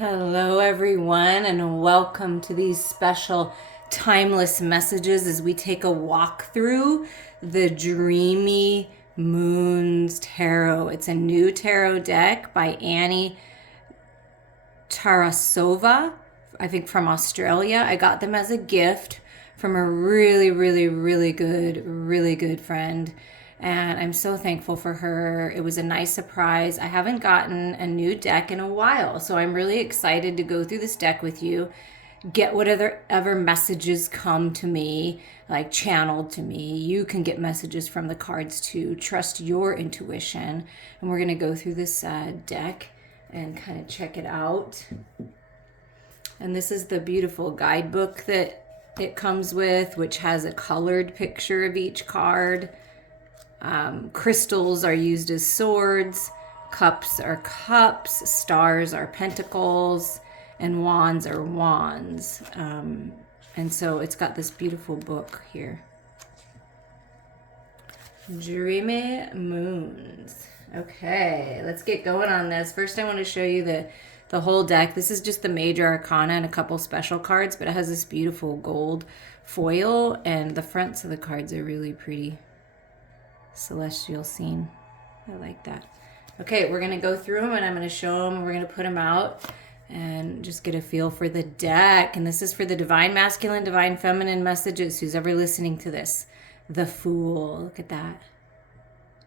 Hello, everyone, and welcome to these special timeless messages as we take a walk through the Dreamy Moons Tarot. It's a new tarot deck by Annie Tarasova, I think from Australia. I got them as a gift from a really good friend. And I'm so thankful for her. It was a nice surprise. I haven't gotten a new deck in a while, so I'm really excited to go through this deck with you, get whatever messages come to me, like channeled to me. You can get messages from the cards too. Trust your intuition. And we're going to go through this deck and kind of check it out. And this is the beautiful guidebook that it comes with, which has a colored picture of each card. Crystals are used as swords, cups are cups, stars are pentacles, and wands are wands. And so it's got this beautiful book here. Dreamy Moons. Okay, let's get going on this. First, I want to show you the whole deck. This is just the major arcana and a couple special cards, but it has this beautiful gold foil, and the fronts of the cards are really pretty. Celestial scene. I like that. Okay, we're going to go through them and I'm going to show them. We're going to put them out and just get a feel for the deck. And this is for the divine masculine, divine feminine messages. Who's ever listening to this? The Fool. Look at that.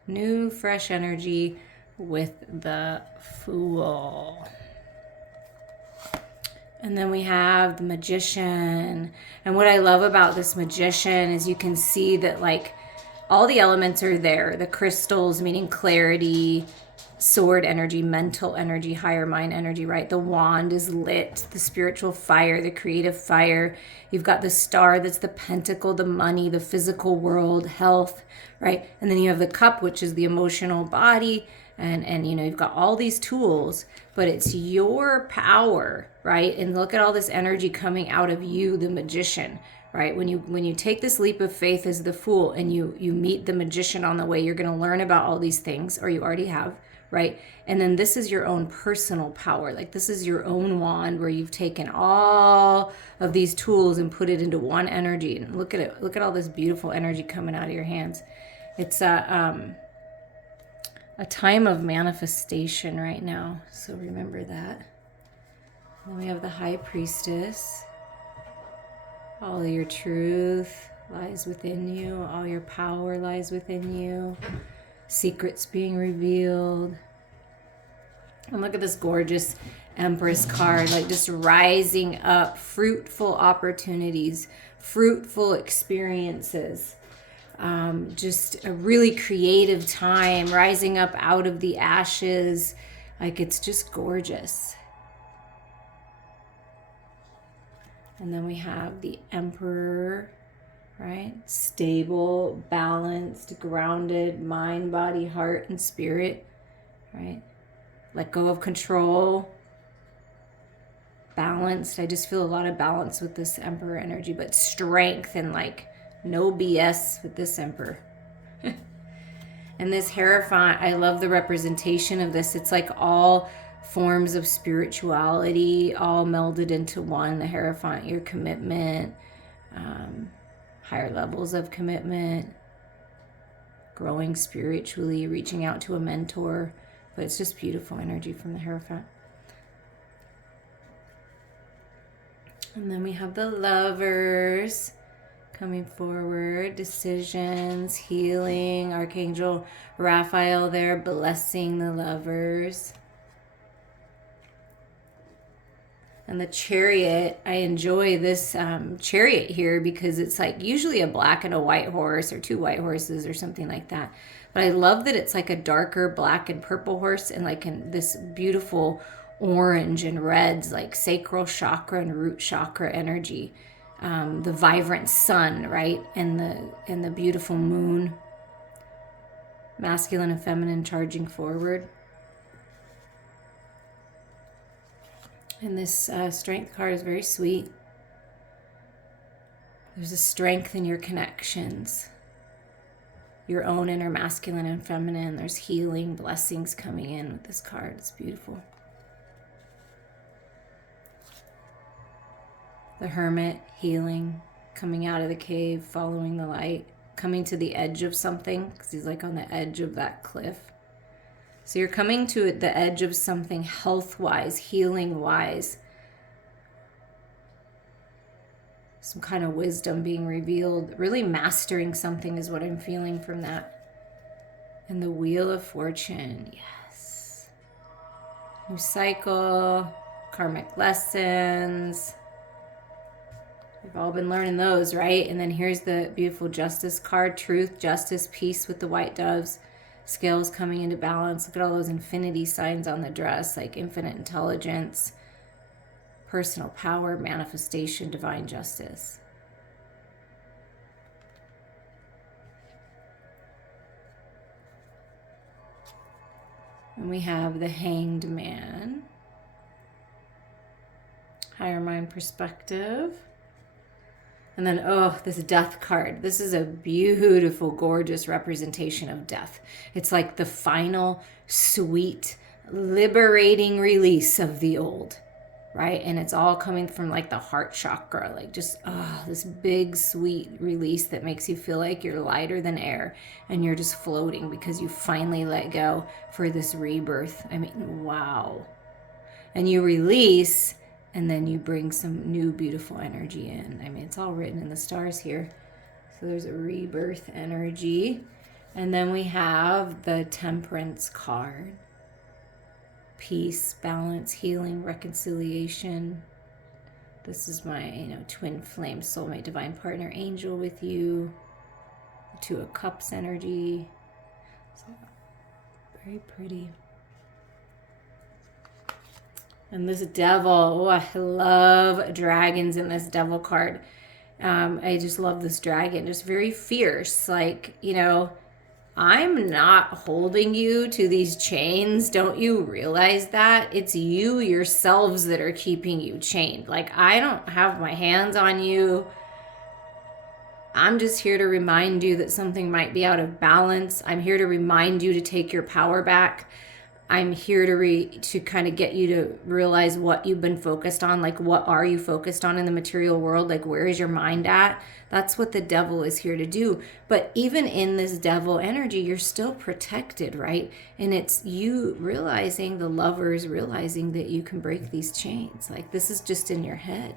New, fresh energy with the Fool. And then we have the Magician. And what I love about this Magician is you can see that, like, all the elements are there. The crystals, meaning clarity, sword energy, mental energy, higher mind energy, right? The wand is lit, the spiritual fire, the creative fire. You've got the star, that's the pentacle, the money, the physical world, health, right? And then you have the cup, which is the emotional body. And you know, you've got all these tools, but it's your power, right? And look at all this energy coming out of you, the Magician, right? When you take this leap of faith as the Fool and you meet the Magician on the way, you're going to learn about all these things, or you already have, right? And then this is your own personal power. Like, this is your own wand where you've taken all of these tools and put it into one energy. And look at it. Look at all this beautiful energy coming out of your hands. It's a time of manifestation right now. So remember that. Then we have the High Priestess. All of your truth lies within you. All your power lies within you. Secrets being revealed. And look at this gorgeous Empress card, like just rising up, fruitful opportunities, fruitful experiences. Just a really creative time, rising up out of the ashes. Like, it's just gorgeous. And then we have the Emperor, right? Stable, balanced, grounded, mind, body, heart, and spirit, right? Let go of control. Balanced. I just feel a lot of balance with this Emperor energy, but strength and like no BS with this Emperor. And this Hierophant, I love the representation of this. It's like all forms of spirituality all melded into one. The Hierophant, your commitment, higher levels of commitment, growing spiritually, reaching out to a mentor. But it's just beautiful energy from the Hierophant. And then we have the Lovers coming forward, decisions, healing, Archangel Raphael there blessing the Lovers. And the Chariot, I enjoy this Chariot here because it's like usually a black and a white horse, or two white horses or something like that. But I love that it's like a darker black and purple horse, and like in this beautiful orange and reds, like sacral chakra and root chakra energy. The vibrant sun, right? And the beautiful moon. Masculine and feminine charging forward. And this strength card is very sweet. There's a strength in your connections. Your own inner masculine and feminine. There's healing, blessings coming in with this card. It's beautiful. The Hermit, healing, coming out of the cave, following the light, coming to the edge of something, because he's like on the edge of that cliff. So you're coming to the edge of something health-wise, healing-wise. Some kind of wisdom being revealed. Really mastering something is what I'm feeling from that. And the Wheel of Fortune, yes. New cycle, karmic lessons. We've all been learning those, right? And then here's the beautiful Justice card. Truth, justice, peace with the white doves. Scales coming into balance. Look at all those infinity signs on the dress, like infinite intelligence, personal power, manifestation, divine justice. And we have the Hanged Man. Higher mind perspective. And then, oh, this Death card. This is a beautiful, gorgeous representation of death. It's like the final, sweet, liberating release of the old, right? And it's all coming from like the heart chakra, like just, oh, this big, sweet release that makes you feel like you're lighter than air and you're just floating because you finally let go for this rebirth. I mean, wow. And you release, and then you bring some new beautiful energy in. I mean, it's all written in the stars here. So there's a rebirth energy. And then we have the Temperance card. Peace, balance, healing, reconciliation. This is my, twin flame, soulmate, divine partner, angel with you. The Two of Cups energy. So, very pretty. And this Devil, oh, I love dragons in this Devil card. I just love this dragon, just very fierce. Like, I'm not holding you to these chains. Don't you realize that? It's you yourselves that are keeping you chained. Like, I don't have my hands on you. I'm just here to remind you that something might be out of balance. I'm here to remind you to take your power back. I'm here to kind of get you to realize what you've been focused on. Like, what are you focused on in the material world? Like, where is your mind at? That's what the Devil is here to do. But even in this Devil energy, you're still protected, right? And it's you realizing, the Lovers realizing that you can break these chains. Like, this is just in your head.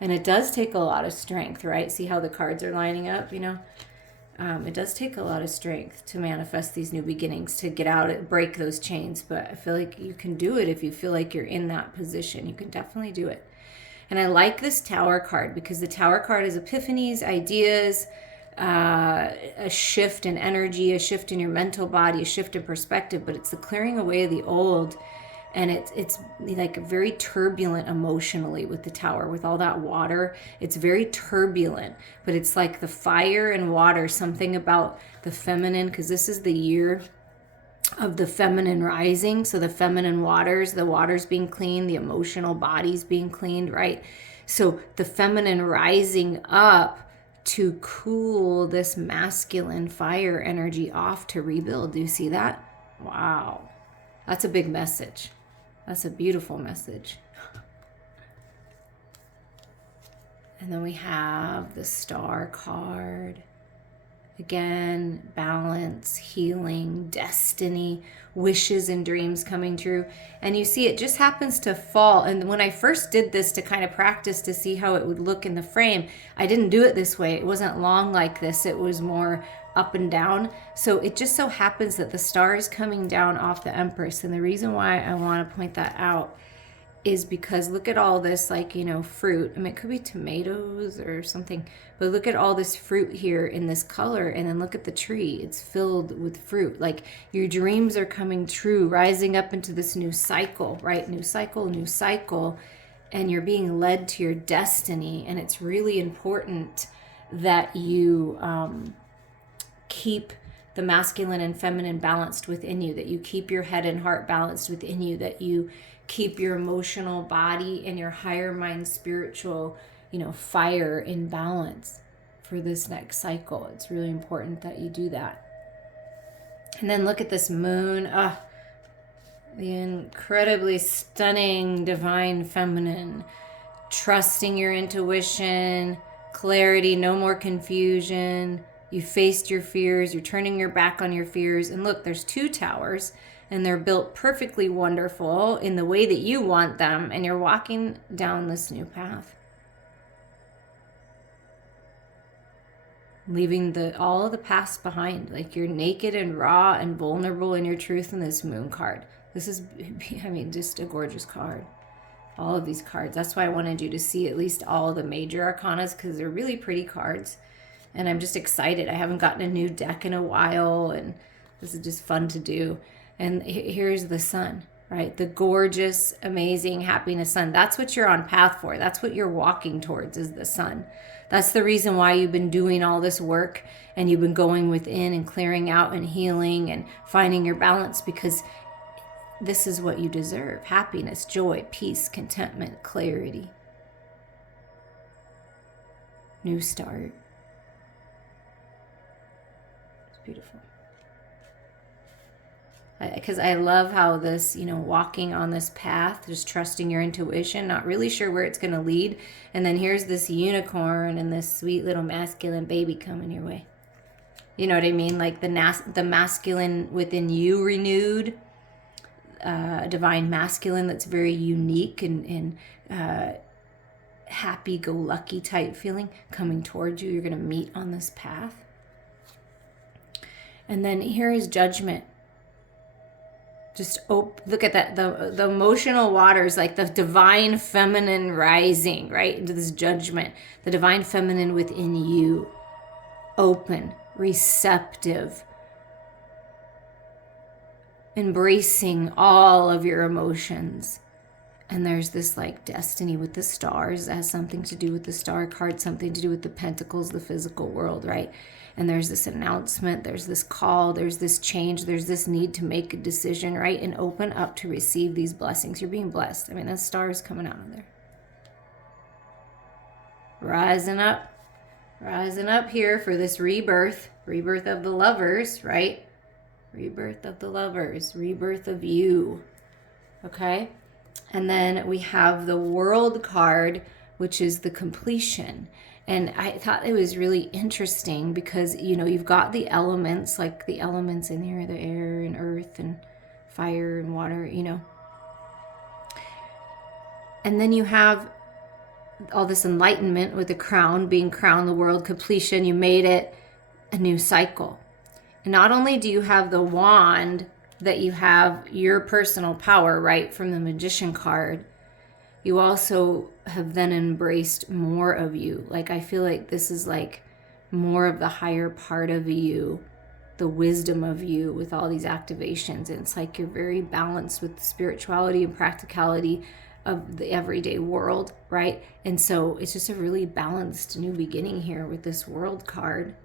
And it does take a lot of strength, right? See how the cards are lining up, It does take a lot of strength to manifest these new beginnings, to get out and break those chains. But I feel like you can do it if you feel like you're in that position. You can definitely do it. And I like this Tower card because the Tower card is epiphanies, ideas, a shift in energy, a shift in your mental body, a shift in perspective. But it's the clearing away of the old. And it's like very turbulent emotionally with the Tower, with all that water. It's very turbulent, but it's like the fire and water, something about the feminine, because this is the year of the feminine rising. So the feminine waters, the waters being cleaned, the emotional bodies being cleaned, right? So the feminine rising up to cool this masculine fire energy off to rebuild. Do you see that? Wow. That's a big message. That's a beautiful message. And then we have the Star card. Again, balance, healing, destiny, wishes and dreams coming true. And you see it just happens to fall. And when I first did this to kind of practice to see how it would look in the frame, I didn't do it this way. It wasn't long like this. It was more up and down. So it just so happens that the star is coming down off the Empress. And the reason why I want to point that out is because look at all this, fruit. I mean, it could be tomatoes or something, but look at all this fruit here in this color, and then look at the tree. It's filled with fruit. Like, your dreams are coming true, rising up into this new cycle, right? New cycle, and you're being led to your destiny. And it's really important that you keep the masculine and feminine balanced within you, that you keep your head and heart balanced within you, that you keep your emotional body and your higher mind spiritual, fire in balance for this next cycle. It's really important that you do that. And then look at this moon. The incredibly stunning divine feminine trusting your intuition, clarity, no more confusion. You faced your fears, you're turning your back on your fears. And look, there's 2 towers, and they're built perfectly wonderful in the way that you want them, and you're walking down this new path. Leaving all of the past behind. Like, you're naked and raw and vulnerable in your truth in this moon card. This is, I mean, just a gorgeous card. All of these cards. That's why I wanted you to see at least all the major arcanas, because they're really pretty cards. And I'm just excited. I haven't gotten a new deck in a while, and this is just fun to do. And here's the sun, right? The gorgeous, amazing happiness sun. That's what you're on path for. That's what you're walking towards, is the sun. That's the reason why you've been doing all this work, and you've been going within and clearing out and healing and finding your balance, because this is what you deserve. Happiness, joy, peace, contentment, clarity. New start. It's beautiful. Because I love how this, walking on this path, just trusting your intuition, not really sure where it's going to lead. And then here's this unicorn and this sweet little masculine baby coming your way. You know what I mean? Like the masculine within you renewed, divine masculine that's very unique and happy-go-lucky type feeling coming towards you. You're going to meet on this path. And then here is judgment. Just look at that, the emotional waters, like the divine feminine rising, right, into this judgment. The divine feminine within you, open, receptive, embracing all of your emotions. And there's this like destiny with the stars. It has something to do with the star card, something to do with the pentacles, the physical world, right? And there's this announcement, there's this call, there's this change, there's this need to make a decision, right? And open up to receive these blessings. You're being blessed. I mean, that star is coming out of there. Rising up here for this rebirth of the lovers, right? Rebirth of the lovers, rebirth of you, okay? And then we have the World card, which is the completion. And I thought it was really interesting because, you've got the elements, like the elements in here, the air and earth and fire and water, And then you have all this enlightenment with the crown, being crowned, the world completion. You made it a new cycle. And not only do you have the wand, that you have your personal power, right, from the Magician card, you also have then embraced more of you. Like, I feel like this is like more of the higher part of you, the wisdom of you with all these activations. And it's like you're very balanced with the spirituality and practicality of the everyday world, right? And so it's just a really balanced new beginning here with this World card.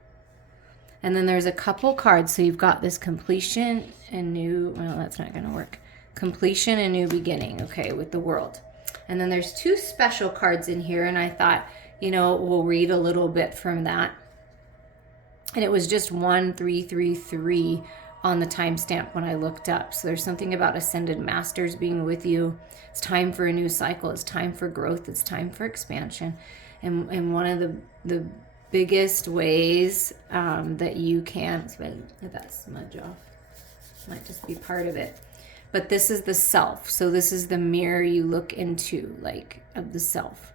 And then there's a couple cards. So you've got this completion and new, well, that's not going to work. Completion and new beginning, okay, with the World. And then there's 2 special cards in here. And I thought, we'll read a little bit from that. And it was just 1333 on the timestamp when I looked up. So there's something about Ascended Masters being with you. It's time for a new cycle. It's time for growth. It's time for expansion. And one of the biggest ways that you can, get that smudge off, might just be part of it, but this is the self. So this is the mirror you look into, like, of the self.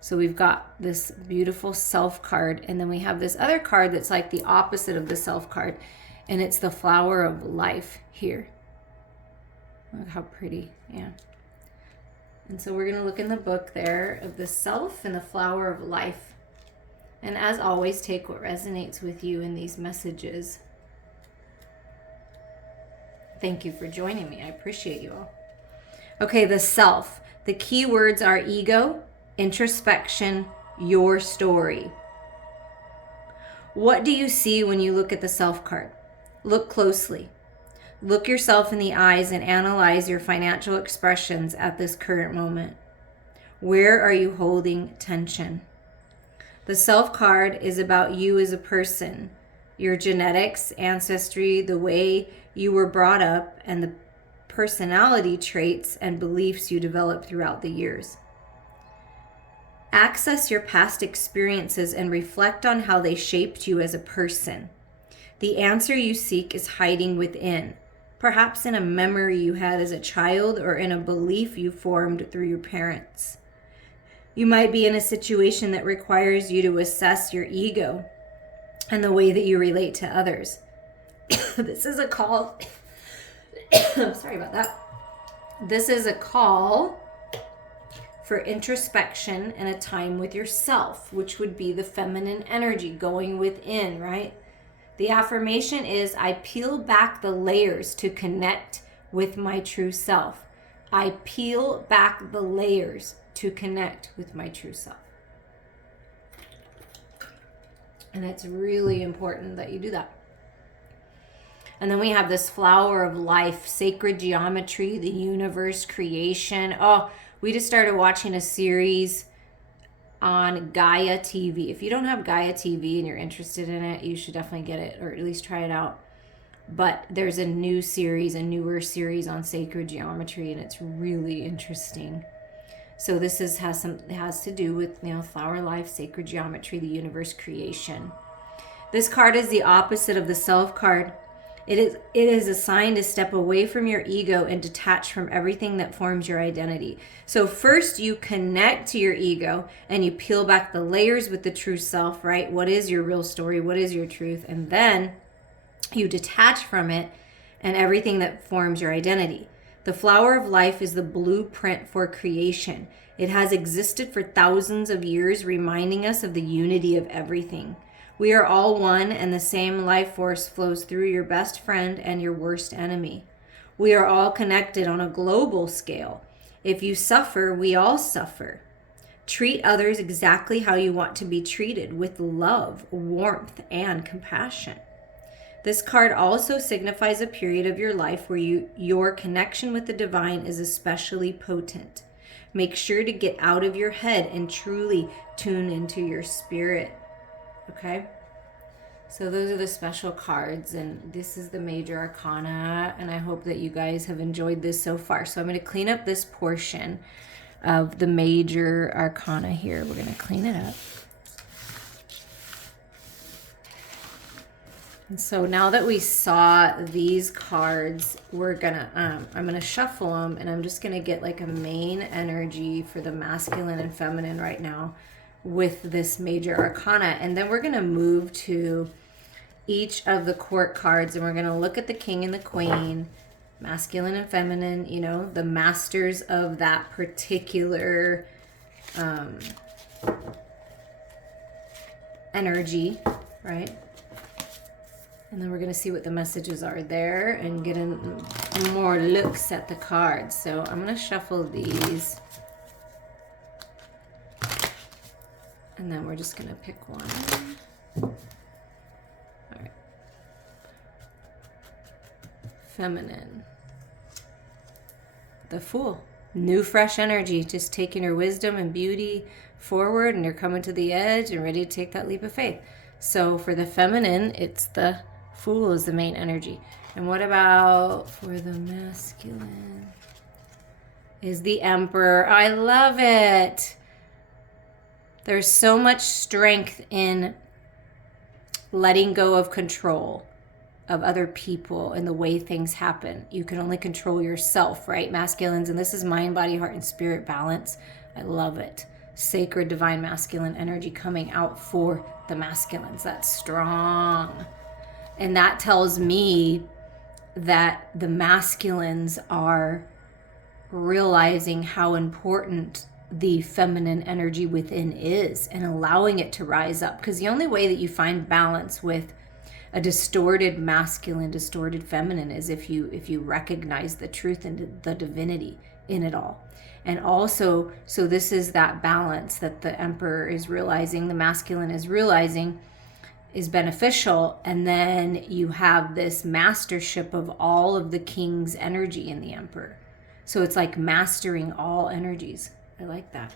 So we've got this beautiful self card, and then we have this other card that's like the opposite of the self card, and it's the flower of life here. Look how pretty. Yeah. And so we're going to look in the book there of the self and the flower of life. And as always, take what resonates with you in these messages. Thank you for joining me. I appreciate you all. Okay, the self. The key words are ego, introspection, your story. What do you see when you look at the self card? Look closely. Look yourself in the eyes and analyze your financial expressions at this current moment. Where are you holding tension? The self card is about you as a person, your genetics, ancestry, the way you were brought up, and the personality traits and beliefs you developed throughout the years. Access your past experiences and reflect on how they shaped you as a person. The answer you seek is hiding within, perhaps in a memory you had as a child or in a belief you formed through your parents. You might be in a situation that requires you to assess your ego and the way that you relate to others. This is a call. I'm sorry about that. This is a call for introspection and a time with yourself, which would be the feminine energy going within, right? The affirmation is, I peel back the layers to connect with my true self. I peel back the layers to connect with my true self. And it's really important that you do that. And then we have this flower of life, sacred geometry, the universe, creation. Oh, we just started watching a series on Gaia TV. If you don't have Gaia TV and you're interested in it, you should definitely get it, or at least try it out. But there's a newer series on sacred geometry, and it's really interesting. So this has to do with, flower life, sacred geometry, the universe, creation. This card is the opposite of the self card. It is a sign to step away from your ego and detach from everything that forms your identity. So first you connect to your ego and you peel back the layers with the true self, right? What is your real story? What is your truth? And then you detach from it and everything that forms your identity. The flower of life is the blueprint for creation. It has existed for thousands of years, reminding us of the unity of everything. We are all one, and the same life force flows through your best friend and your worst enemy. We are all connected on a global scale. If you suffer, we all suffer. Treat others exactly how you want to be treated, with love, warmth, and compassion. This card also signifies a period of your life where your connection with the divine is especially potent. Make sure to get out of your head and truly tune into your spirit. Okay? So those are the special cards, and this is the major arcana, and I hope that you guys have enjoyed this so far. So I'm going to clean up this portion of the major arcana here. We're going to clean it up. And so now that we saw these cards, we're gonna I'm gonna shuffle them, and I'm just gonna get like a main energy for the masculine and feminine right now with this major arcana, and then we're gonna move to each of the court cards, and we're gonna look at the king and the queen, masculine and feminine, the masters of that particular energy, right? And then we're going to see what the messages are there and get in more looks at the cards. So I'm going to shuffle these. And then we're just going to pick one. All right. Feminine. The Fool. New, fresh energy. Just taking your wisdom and beauty forward, and you're coming to the edge and ready to take that leap of faith. So for the feminine, it's the Fool is the main energy. And what about for the masculine? Is the Emperor. I love it. There's so much strength in letting go of control of other people and the way things happen. You can only control yourself, right? Masculines, and this is mind, body, heart, and spirit balance. I love it. Sacred, divine, masculine energy coming out for the masculines. That's strong. And that tells me that the masculines are realizing how important the feminine energy within is and allowing it to rise up. Because the only way that you find balance with a distorted masculine, distorted feminine is if you recognize the truth and the divinity in it all. And also, so this is that balance that the Emperor is realizing, the masculine is realizing is beneficial, and then you have this mastership of all of the king's energy in the Emperor. So it's like mastering all energies. I like that.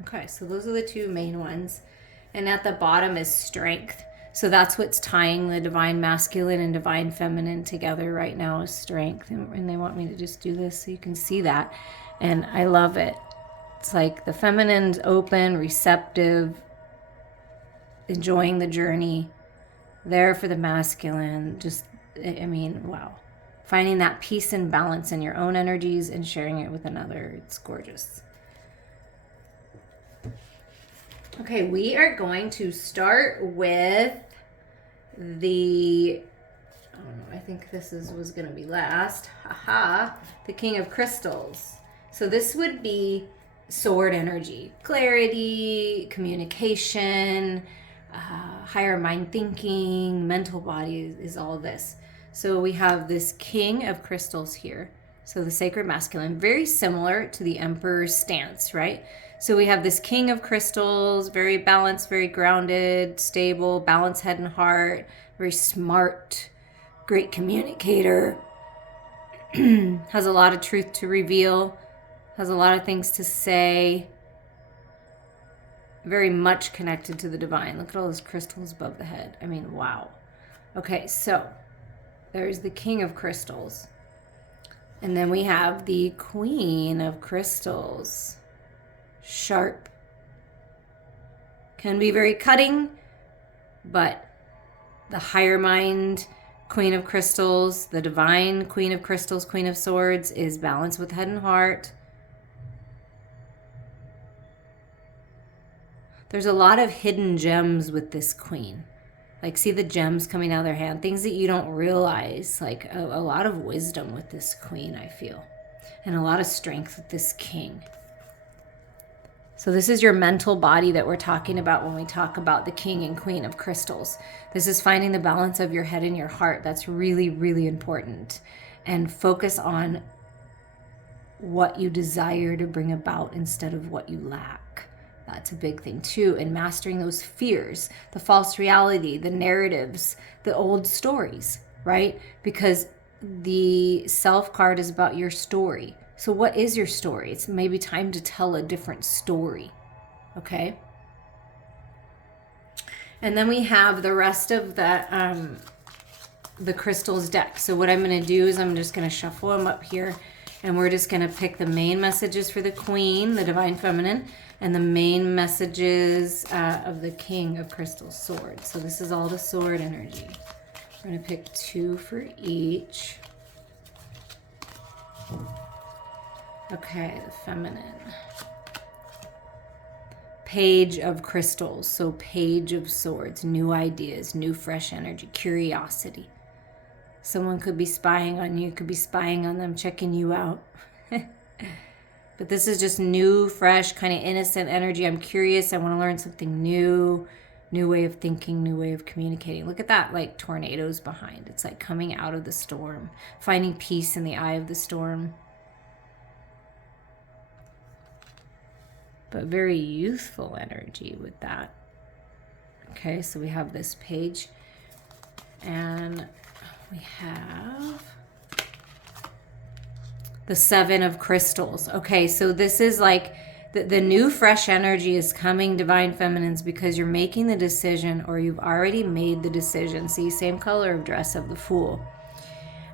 Okay, so those are the two main ones. And at the bottom is strength. So that's what's tying the divine masculine and divine feminine together right now, is strength. And they want me to just do this so you can see that. And I love it. It's like the feminine's open, receptive, enjoying the journey, there for the masculine. Just, I mean, wow. Finding that peace and balance in your own energies and sharing it with another. It's gorgeous. Okay, we are going to start with the, I think this was going to be last. Haha, the King of Crystals. So this would be sword energy, clarity, communication, higher mind thinking, mental body is all this. So we have this King of Crystals here. So the sacred masculine, very similar to the Emperor's stance, right? So we have this King of Crystals, very balanced, very grounded, stable, balanced head and heart, very smart, great communicator, has a lot of truth to reveal, has a lot of things to say, very much connected to the divine. Look at all those crystals above the head. I mean, wow. Okay, so there's the King of Crystals. And then we have the Queen of Crystals. Sharp. Can be very cutting, but the higher mind Queen of Crystals, the divine Queen of Crystals, Queen of Swords, is balanced with head and heart. There's a lot of hidden gems with this queen. Like, see the gems coming out of their hand, things that you don't realize. Like a lot of wisdom with this queen, I feel, and a lot of strength with this king. So this is your mental body that we're talking about when we talk about the King and Queen of Crystals. This is finding the balance of your head and your heart. That's really, really important. And focus on what you desire to bring about instead of what you lack. That's a big thing too. And mastering those fears, the false reality, the narratives, the old stories, right? Because the Self card is about your story. So what is your story? It's maybe time to tell a different story, okay? And then we have the rest of the crystals deck. So what I'm going to do is I'm just going to shuffle them up here, and we're just going to pick the main messages for the Queen, the Divine Feminine, and the main messages of the King of Crystal Swords. So this is all the sword energy. We're going to pick 2 for each. Okay, the feminine. Page of Crystals, so Page of Swords, new ideas, new fresh energy, curiosity. Someone could be spying on you, could be spying on them, checking you out. But this is just new, fresh, kind of innocent energy. I'm curious, I want to learn something new, new way of thinking, new way of communicating. Look at that, like tornadoes behind. It's like coming out of the storm, finding peace in the eye of the storm. But very youthful energy with that. Okay, so we have this page, and we have the 7 of Crystals. Okay, so this is like the new fresh energy is coming, Divine Feminines, because you're making the decision, or you've already made the decision. See, same color of dress of the Fool.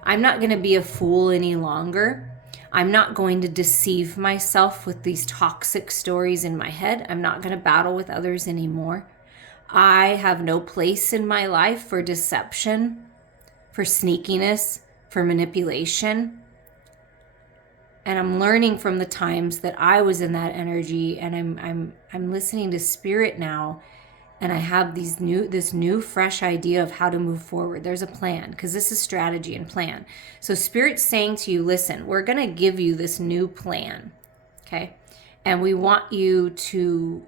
I'm not going to be a fool any longer. I'm not going to deceive myself with these toxic stories in my head. I'm not going to battle with others anymore. I have no place in my life for deception, for sneakiness, for manipulation. And I'm learning from the times that I was in that energy, and I'm listening to Spirit now, and I have this new fresh idea of how to move forward. There's a plan, because this is strategy and plan. So Spirit's saying to you, listen, we're going to give you this new plan, okay? And we want you to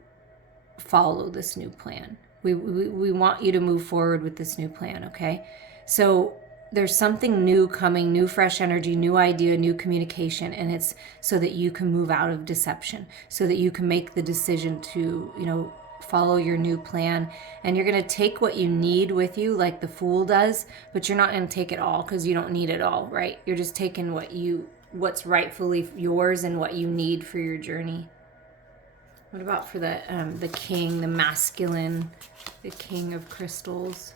follow this new plan. We want you to move forward with this new plan, okay? So there's something new coming, new fresh energy, new idea, new communication, and it's so that you can move out of deception, so that you can make the decision to, follow your new plan. And you're going to take what you need with you, like the Fool does, but you're not going to take it all, because you don't need it all, right? You're just taking what's rightfully yours and what you need for your journey. What about for the King, the masculine, the King of Crystals?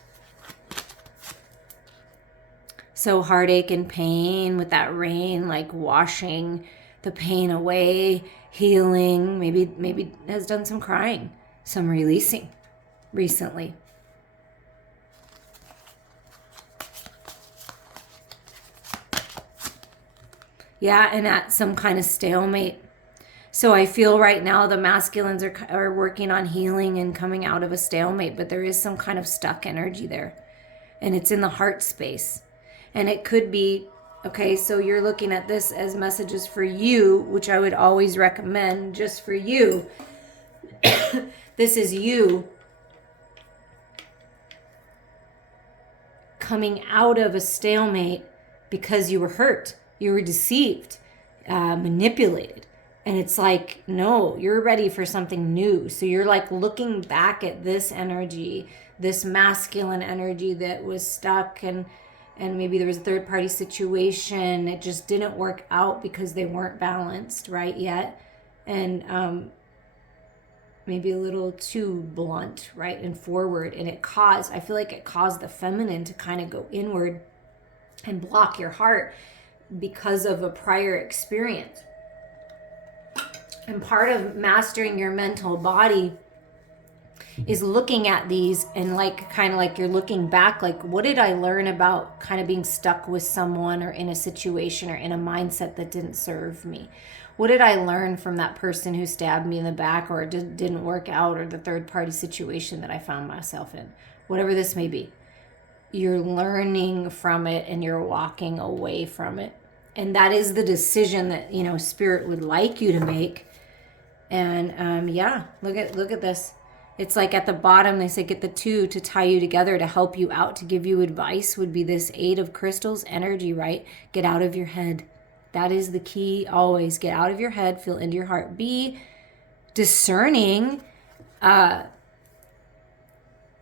So heartache and pain with that rain, like washing the pain away, healing, maybe has done some crying, some releasing recently. Yeah, and at some kind of stalemate. So I feel right now the masculines are working on healing and coming out of a stalemate, but there is some kind of stuck energy there. And it's in the heart space. And it could be, okay, so you're looking at this as messages for you, which I would always recommend just for you. This is you coming out of a stalemate because you were hurt, you were deceived, manipulated. And it's like, no, you're ready for something new. So you're like looking back at this energy, this masculine energy that was stuck, and maybe there was a third party situation. It just didn't work out because they weren't balanced right yet. And maybe a little too blunt, right, and forward. And I feel like it caused the feminine to kind of go inward and block your heart because of a prior experience. And part of mastering your mental body is looking at these and like kind of like you're looking back, like what did I learn about kind of being stuck with someone or in a situation or in a mindset that didn't serve me? What did I learn from that person who stabbed me in the back, or it didn't work out, or the third party situation that I found myself in? Whatever this may be, you're learning from it and you're walking away from it. And that is the decision that, you know, Spirit would like you to make. And yeah, look at this. It's like at the bottom, they say get the two to tie you together, to help you out, to give you advice, would be this Eight of Crystals energy, right? Get out of your head. That is the key always. Get out of your head, feel into your heart. Be discerning,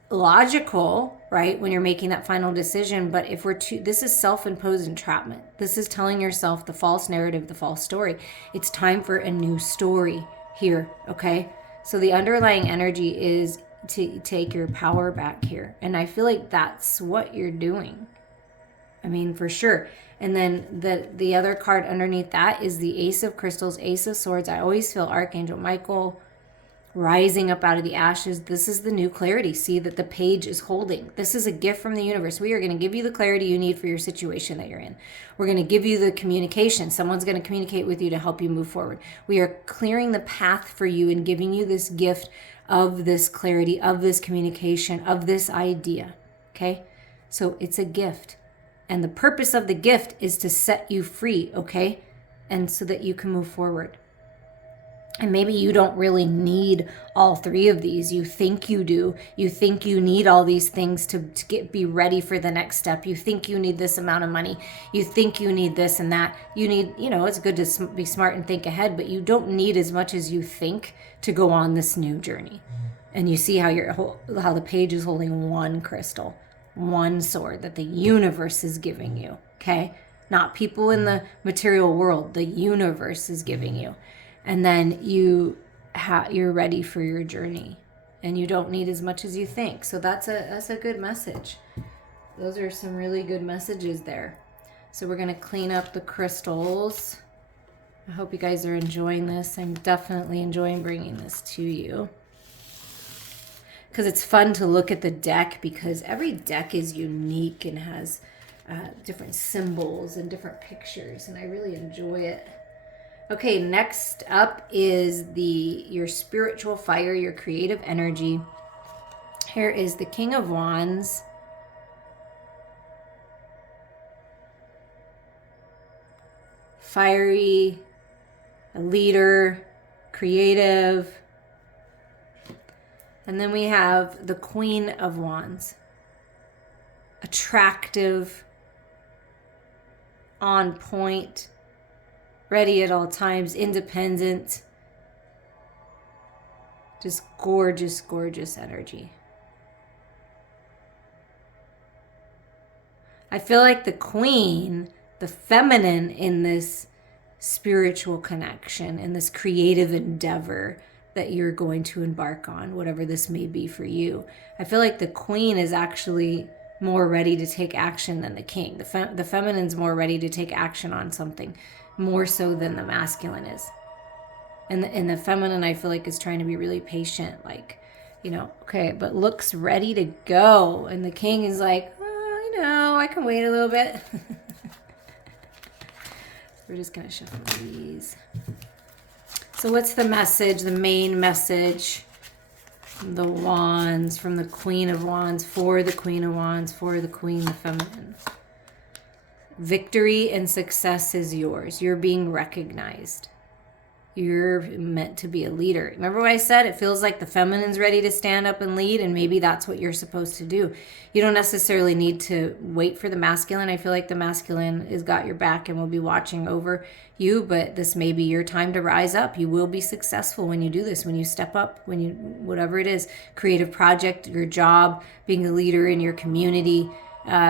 logical, right, when you're making that final decision. But if this is self-imposed entrapment. This is telling yourself the false narrative, the false story. It's time for a new story here, okay? So the underlying energy is to take your power back here. And I feel like that's what you're doing. I mean, for sure. And then the other card underneath that is the Ace of Crystals, Ace of Swords. I always feel Archangel Michael rising up out of the ashes. This is the new clarity. See that the page is holding. This is a gift from the universe. We are going to give you the clarity you need for your situation that you're in. We're going to give you the communication. Someone's going to communicate with you to help you move forward. We are clearing the path for you and giving you this gift of this clarity, of this communication, of this idea. Okay? So it's a gift. And the purpose of the gift is to set you free, okay? And so that you can move forward. And maybe you don't really need all three of these. You think you do. You think you need all these things to be ready for the next step. You think you need this amount of money. You think you need this and that. You need, it's good to be smart and think ahead, but you don't need as much as you think to go on this new journey. And you see how the page is holding one crystal, one sword that the universe is giving you, okay? Not people in the material world. The universe is giving you. And then you're ready for your journey, and you don't need as much as you think. So that's a good message. Those are some really good messages there. So we're going to clean up the crystals. I hope you guys are enjoying this. I'm definitely enjoying bringing this to you, because it's fun to look at the deck, because every deck is unique and has different symbols and different pictures, and I really enjoy it. Okay, next up is your spiritual fire, your creative energy. Here is the King of Wands. Fiery, a leader, creative. And then we have the Queen of Wands. Attractive, on point, ready at all times, independent. Just gorgeous, gorgeous energy. I feel like the queen, the feminine in this spiritual connection, in this creative endeavor that you're going to embark on, whatever this may be for you. I feel like the queen is actually more ready to take action than the king. The feminine's more ready to take action on something, more so than the masculine is. And the feminine, I feel like, is trying to be really patient, like, okay, but looks ready to go. And the king is like, oh, I can wait a little bit. We're just going to shuffle these. So what's the message, the main message? The Wands, from the Queen of Wands, for the Queen of Wands, for the Queen, the feminine. Victory and success is yours. You're being recognized. You're meant to be a leader. Remember what I said? It feels like the feminine's ready to stand up and lead, and maybe that's what you're supposed to do. You don't necessarily need to wait for the masculine. I feel like the masculine has got your back and will be watching over you, but this may be your time to rise up. You will be successful when you do this, when you step up, when you, whatever it is, creative project, your job, being a leader in your community,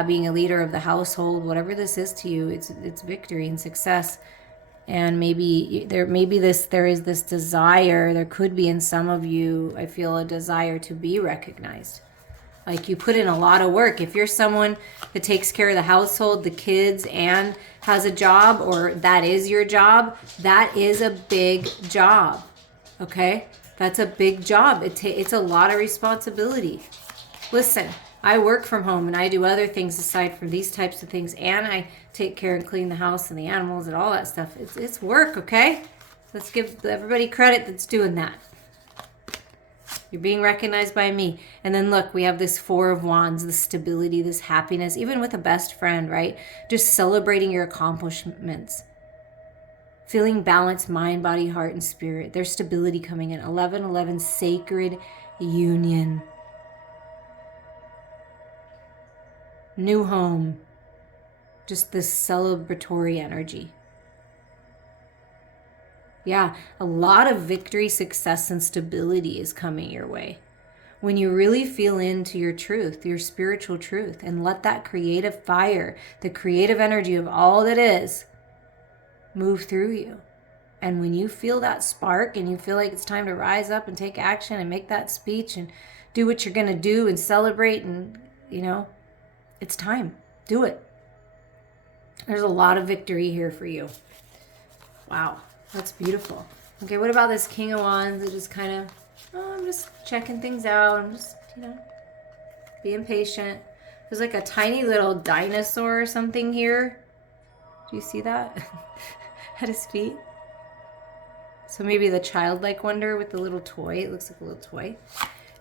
being a leader of the household, whatever this is to you, it's victory and success. And maybe there is this desire, there could be in some of you, I feel a desire to be recognized. Like you put in a lot of work. If you're someone that takes care of the household, the kids, and has a job, or that is your job, that is a big job. Okay? That's a big job. It's a lot of responsibility. Listen, I work from home and I do other things aside from these types of things, and I take care and clean the house and the animals and all that stuff. It's work, okay? Let's give everybody credit that's doing that. You're being recognized by me. And then look, we have this Four of Wands, this stability, this happiness, even with a best friend, right? Just celebrating your accomplishments. Feeling balanced, mind, body, heart, and spirit. There's stability coming in. 11:11, sacred union. New home. Just this celebratory energy. Yeah, a lot of victory, success, and stability is coming your way. When you really feel into your truth, your spiritual truth, and let that creative fire, the creative energy of all that is, move through you. And when you feel that spark and you feel like it's time to rise up and take action and make that speech and do what you're going to do and celebrate and, it's time. Do it. There's a lot of victory here for you. Wow, that's beautiful. Okay, what about this King of Wands that just kind of, I'm just checking things out. I'm just, being patient. There's like a tiny little dinosaur or something here. Do you see that? At his feet. So maybe the childlike wonder with the little toy. It looks like a little toy.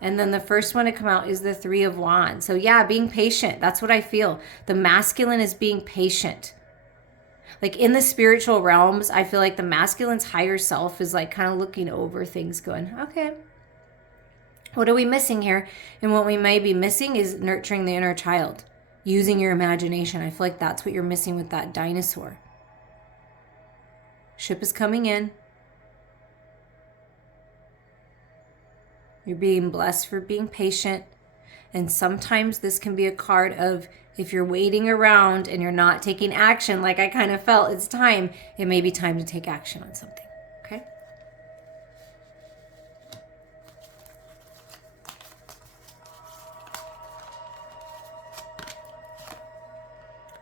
And then the first one to come out is the Three of Wands. So yeah, being patient. That's what I feel. The masculine is being patient. Like in the spiritual realms, I feel like the masculine's higher self is like kind of looking over things going, okay, what are we missing here? And what we may be missing is nurturing the inner child, using your imagination. I feel like that's what you're missing with that dinosaur. Ship is coming in. You're being blessed for being patient. And sometimes this can be a card of if you're waiting around and you're not taking action, like I kind of felt it's time, it may be time to take action on something. Okay?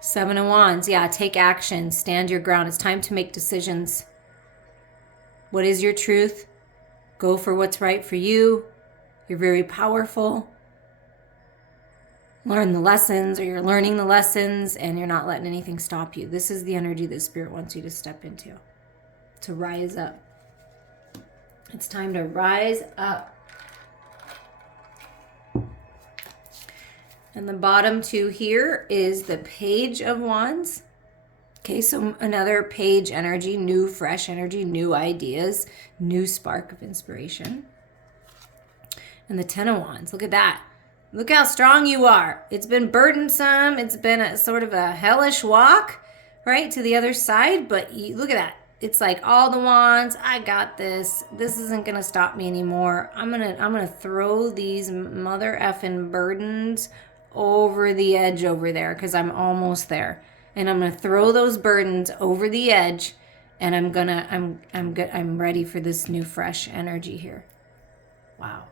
Seven of Wands. Yeah, take action. Stand your ground. It's time to make decisions. What is your truth? Go for what's right for you. You're very powerful. Learn the lessons, or you're learning the lessons, and you're not letting anything stop you. This is the energy that Spirit wants you to step into, to rise up. It's time to rise up. And the bottom two here is the Page of Wands. Okay, so another page energy, new, fresh energy, new ideas, new spark of inspiration. And the Ten of Wands, look at that. Look how strong you are. It's been burdensome. It's been a sort of a hellish walk, right, to the other side. But look at that. It's like all the wands. I got this. This isn't gonna stop me anymore. I'm gonna throw these mother effing burdens over the edge over there because I'm almost there. And I'm gonna throw those burdens over the edge, and I'm ready for this new fresh energy here. Wow.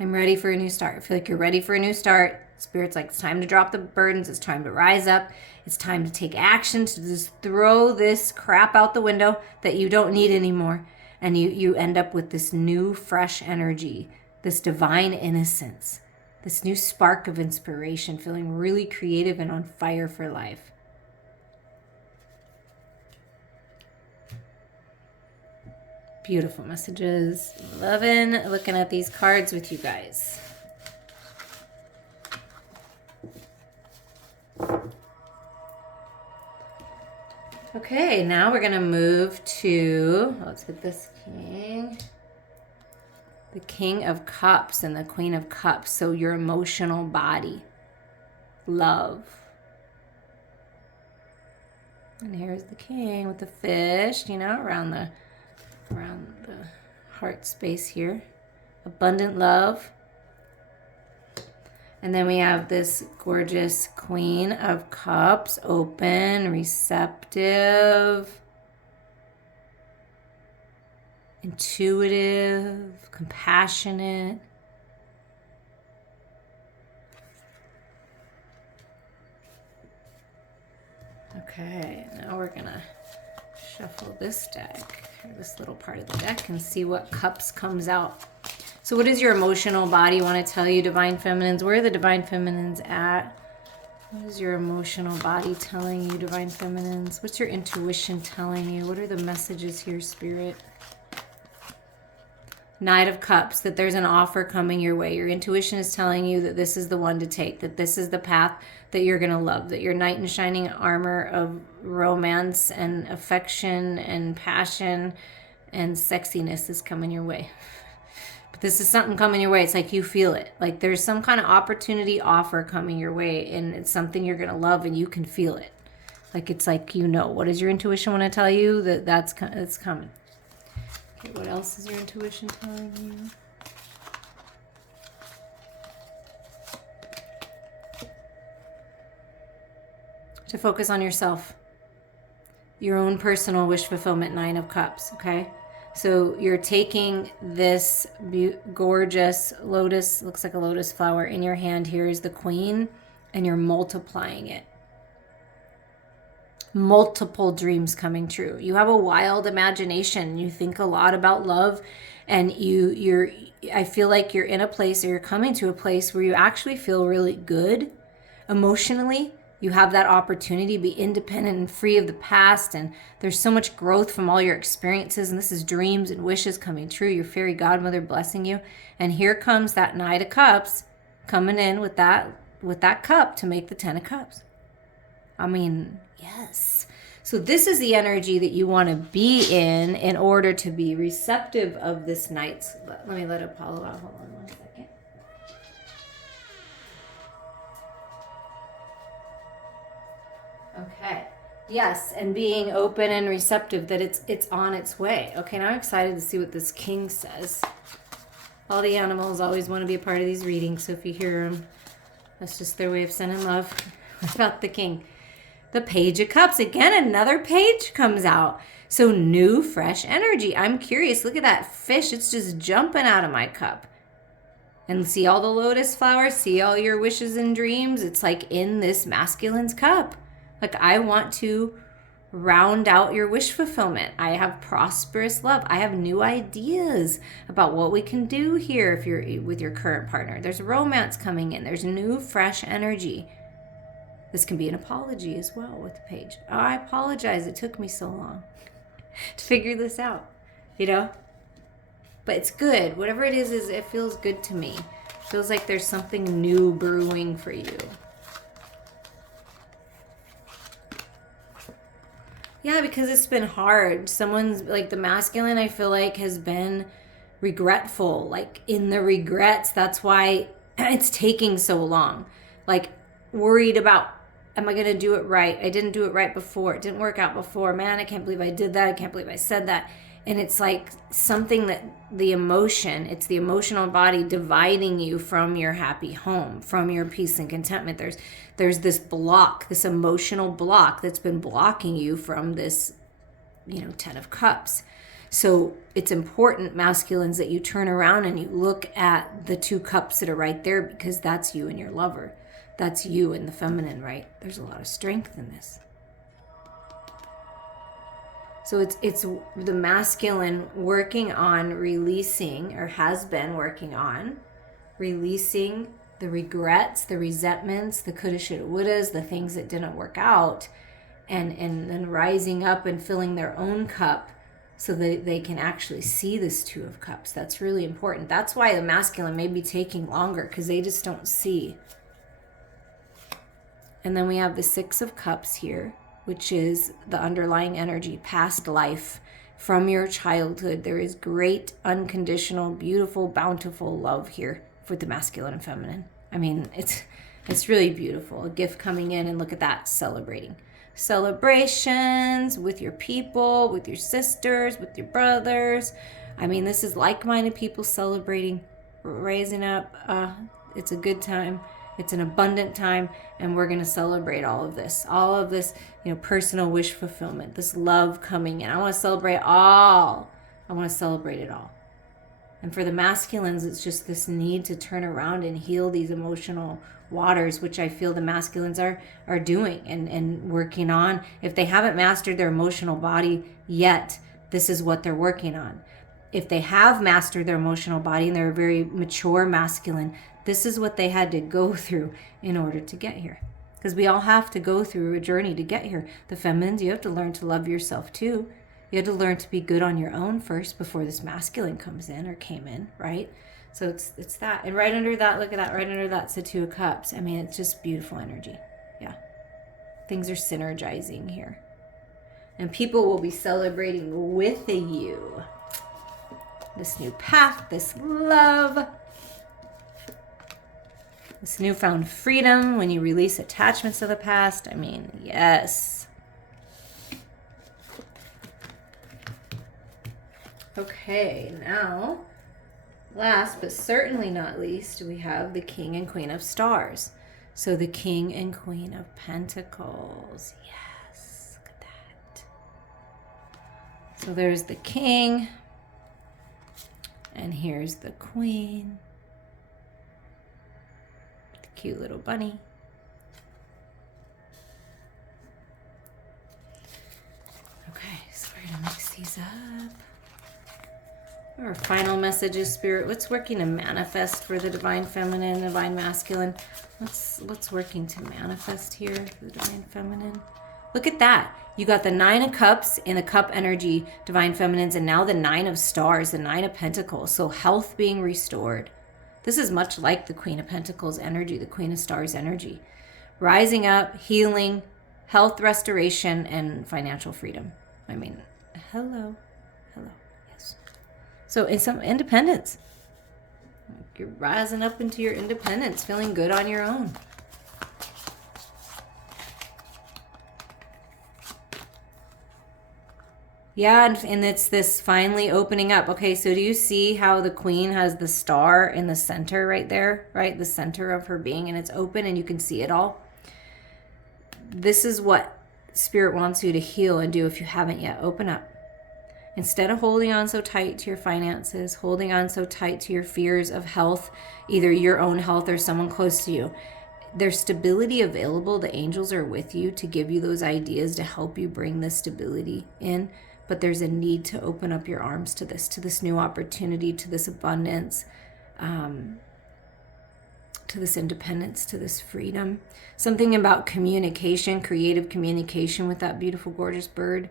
I'm ready for a new start. I feel like you're ready for a new start. Spirit's like, it's time to drop the burdens. It's time to rise up. It's time to take action, to just throw this crap out the window that you don't need anymore. and you end up with this new fresh energy, this divine innocence, this new spark of inspiration, feeling really creative and on fire for life. Beautiful messages. Loving looking at these cards with you guys. Okay, now we're going to move to, let's get this king. The King of Cups and the Queen of Cups. So your emotional body. Love. And here's the king with the fish, around the heart space here. Abundant love. And then we have this gorgeous Queen of Cups, open, receptive, intuitive, compassionate. Okay, now we're gonna shuffle this deck, or this little part of the deck, and see what cups comes out. So what does your emotional body want to tell you, Divine Feminines? Where are the Divine Feminines at? What is your emotional body telling you, Divine Feminines? What's your intuition telling you? What are the messages here, Spirit? Knight of Cups, that there's an offer coming your way. Your intuition is telling you that this is the one to take, that this is the path that you're going to love, that your knight in shining armor of romance and affection and passion and sexiness is coming your way. But this is something coming your way. It's like you feel it. Like there's some kind of opportunity offer coming your way, and it's something you're going to love and you can feel it. Like it's like, what does your intuition want to tell you? That's coming. Okay, what else is your intuition telling you? To focus on yourself. Your own personal wish fulfillment, 9 of Cups, okay? So you're taking this gorgeous lotus, looks like a lotus flower in your hand. Here is the Queen, and you're multiplying it. Multiple dreams coming true. You have a wild imagination. You think a lot about love, and I feel like you're in a place, or you're coming to a place where you actually feel really good emotionally. You have that opportunity to be independent and free of the past, and there's so much growth from all your experiences, and this is dreams and wishes coming true. Your fairy godmother blessing you. And here comes that Knight of Cups coming in with that cup to make the 10 of Cups. I mean, yes. So this is the energy that you want to be in order to be receptive of this Knight's. Let me let Apollo out. Hold on 1 second. Okay. Yes, and being open and receptive that it's on its way. Okay, now I'm excited to see what this king says. All the animals always want to be a part of these readings, so if you hear them, that's just their way of sending love. What about the king? The Page of Cups. Again, another page comes out. So new, fresh energy. I'm curious. Look at that fish. It's just jumping out of my cup. And see all the lotus flowers? See all your wishes and dreams? It's like in this masculine's cup. Like, I want to round out your wish fulfillment. I have prosperous love. I have new ideas about what we can do here if you're with your current partner. There's romance coming in. There's new, fresh energy. This can be an apology as well with the page. Oh, I apologize. It took me so long to figure this out, But it's good. Whatever it is it feels good to me. It feels like there's something new brewing for you. Yeah, because it's been hard. Someone's like the masculine, I feel like, has been regretful. Like in the regrets, that's why it's taking so long. Like worried about, am I going to do it right? I didn't do it right before. It didn't work out before. Man, I can't believe I did that. I can't believe I said that. And it's like something that it's the emotional body dividing you from your happy home, from your peace and contentment. There's this block, this emotional block that's been blocking you from this, 10 of Cups. So it's important, masculines, that you turn around and you look at the 2 cups that are right there, because that's you and your lover. That's you and the feminine, right? There's a lot of strength in this. So it's the masculine working on releasing, or has been working on releasing the regrets, the resentments, the coulda, shoulda, wouldas, the things that didn't work out, and then rising up and filling their own cup so that they can actually see this Two of Cups. That's really important. That's why the masculine may be taking longer, because they just don't see. And then we have the Six of Cups here, which is the underlying energy, past life from your childhood. There is great, unconditional, beautiful, bountiful love here for the masculine and feminine. I mean, it's really beautiful. A gift coming in, and look at that, celebrating. Celebrations with your people, with your sisters, with your brothers. I mean, this is like-minded people celebrating, raising up. It's a good time. It's an abundant time, and we're going to celebrate all of this, personal wish fulfillment, this love coming in. I want to celebrate all. I want to celebrate it all. And for the masculines, it's just this need to turn around and heal these emotional waters, which I feel the masculines are doing and working on. If they haven't mastered their emotional body yet, this is what they're working on. If they have mastered their emotional body and they're a very mature masculine, this is what they had to go through in order to get here. Because we all have to go through a journey to get here. The feminines, you have to learn to love yourself too. You had to learn to be good on your own first before this masculine comes in or came in, right? So it's that. And right under that, look at that, right under that's the Two of Cups. I mean, it's just beautiful energy. Yeah. Things are synergizing here. And people will be celebrating with you. This new path, this love, this newfound freedom when you release attachments of the past. I mean, yes. Okay, now, last but certainly not least, we have the King and Queen of Stars. So the King and Queen of Pentacles. Yes, look at that. So there's the King, and here's the Queen. The cute little bunny. Okay, so we're gonna mix these up. Our final message is, Spirit, what's working to manifest for the Divine Feminine, Divine Masculine? What's working to manifest here for the Divine Feminine? Look at that. You got the Nine of Cups in the Cup energy, Divine Feminines, and now the Nine of Stars, the Nine of Pentacles. So health being restored. This is much like the Queen of Pentacles energy, the Queen of Stars energy. Rising up, healing, health restoration, and financial freedom. I mean, hello. Yes. So it's some independence. You're rising up into your independence, feeling good on your own. Yeah, and it's this finally opening up. Okay, so do you see how the Queen has the star in the center right there, right? The center of her being, and it's open and you can see it all. This is what Spirit wants you to heal and do if you haven't yet. Open up. Instead of holding on so tight to your finances, holding on so tight to your fears of health, either your own health or someone close to you, there's stability available. The angels are with you to give you those ideas to help you bring this stability in. But there's a need to open up your arms to this new opportunity, to this abundance, to this independence, to this freedom. Something about communication, creative communication with that beautiful, gorgeous bird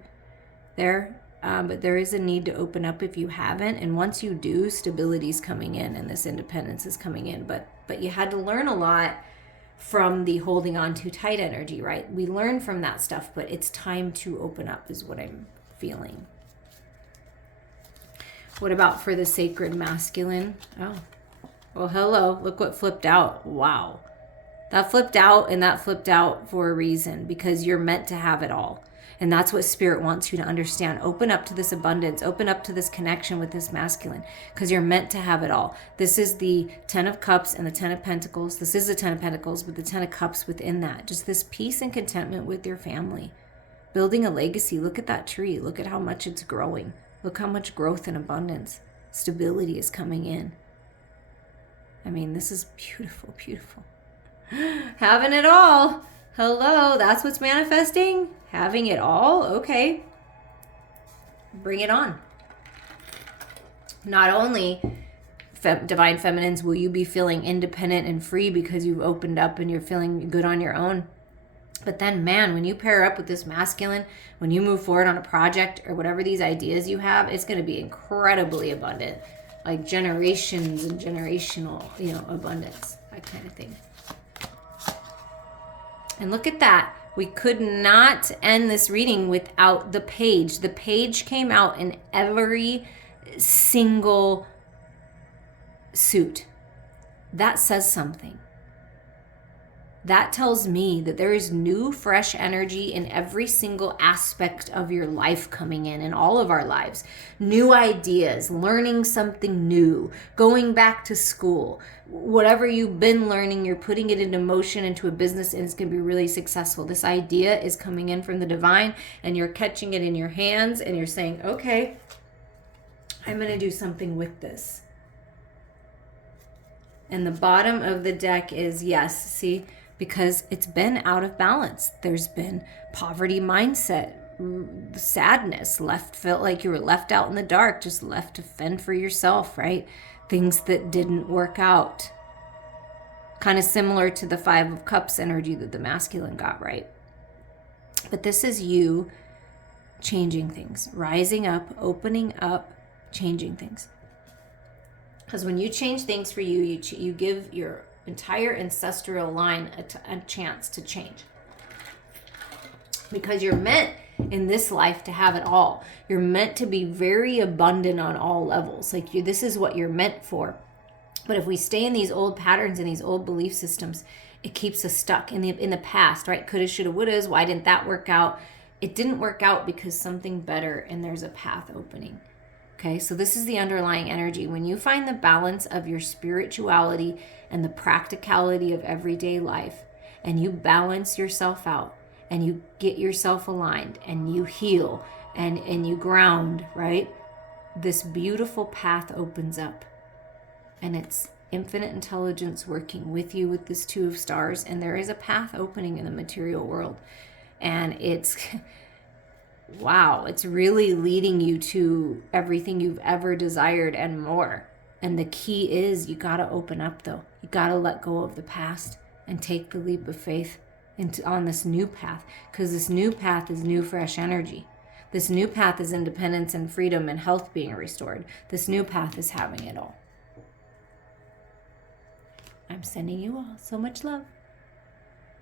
there. But there is a need to open up if you haven't. And once you do, stability is coming in and this independence is coming in. But you had to learn a lot from the holding on too tight energy, right? We learn from that stuff, but it's time to open up is what I'm feeling. What about for the sacred masculine? Oh, well, hello. Look what flipped out. Wow. That flipped out, and that flipped out for a reason, because you're meant to have it all. And that's what Spirit wants you to understand. Open up to this abundance. Open up to this connection with this masculine, because you're meant to have it all. This is the 10 of Cups and the 10 of Pentacles. This is the 10 of Pentacles, but the 10 of Cups within that. Just this peace and contentment with your family. Building a legacy. Look at that tree. Look at how much it's growing. Look how much growth and abundance. Stability is coming in. I mean, this is beautiful, beautiful. Having it all. Hello, that's what's manifesting? Having it all? Okay. bring it on. Not only divine feminines will you be feeling independent and free because you've opened up and you're feeling good on your own, but then, man, when you pair up with this masculine, when you move forward on a project or whatever these ideas you have, it's going to be incredibly abundant, like generations and generational, abundance, that kind of thing. And look at that. We could not end this reading without the page. The page came out in every single suit. That says something. That tells me that there is new, fresh energy in every single aspect of your life coming in all of our lives. New ideas, learning something new, going back to school. Whatever you've been learning, you're putting it into motion into a business, and it's going to be really successful. This idea is coming in from the divine, and you're catching it in your hands, and you're saying, okay, I'm going to do something with this. And the bottom of the deck is, yes, see, because it's been out of balance. There's been poverty mindset, sadness, felt like you were left out in the dark, just left to fend for yourself, right? Things that didn't work out. Kind of similar to the Five of Cups energy that the masculine got, right? But this is you changing things, rising up, opening up, changing things. Because when you change things for you, you give your entire ancestral line a chance to change. Because you're meant in this life to have it all. You're meant to be very abundant on all levels. Like this is what you're meant for. But if we stay in these old patterns and these old belief systems, it keeps us stuck in the past, right? Coulda, shoulda, wouldas. Why didn't that work out? It didn't work out because something better, and there's a path opening. Okay, so this is the underlying energy. When you find the balance of your spirituality and the practicality of everyday life, and you balance yourself out, and you get yourself aligned, and you heal, and you ground, right? This beautiful path opens up. And it's infinite intelligence working with you with this Two of Stars, and there is a path opening in the material world. And it's... wow, it's really leading you to everything you've ever desired and more. And the key is you got to open up, though. You got to let go of the past and take the leap of faith on this new path, because this new path is new, fresh energy. This new path is independence and freedom and health being restored. This new path is having it all. I'm sending you all so much love.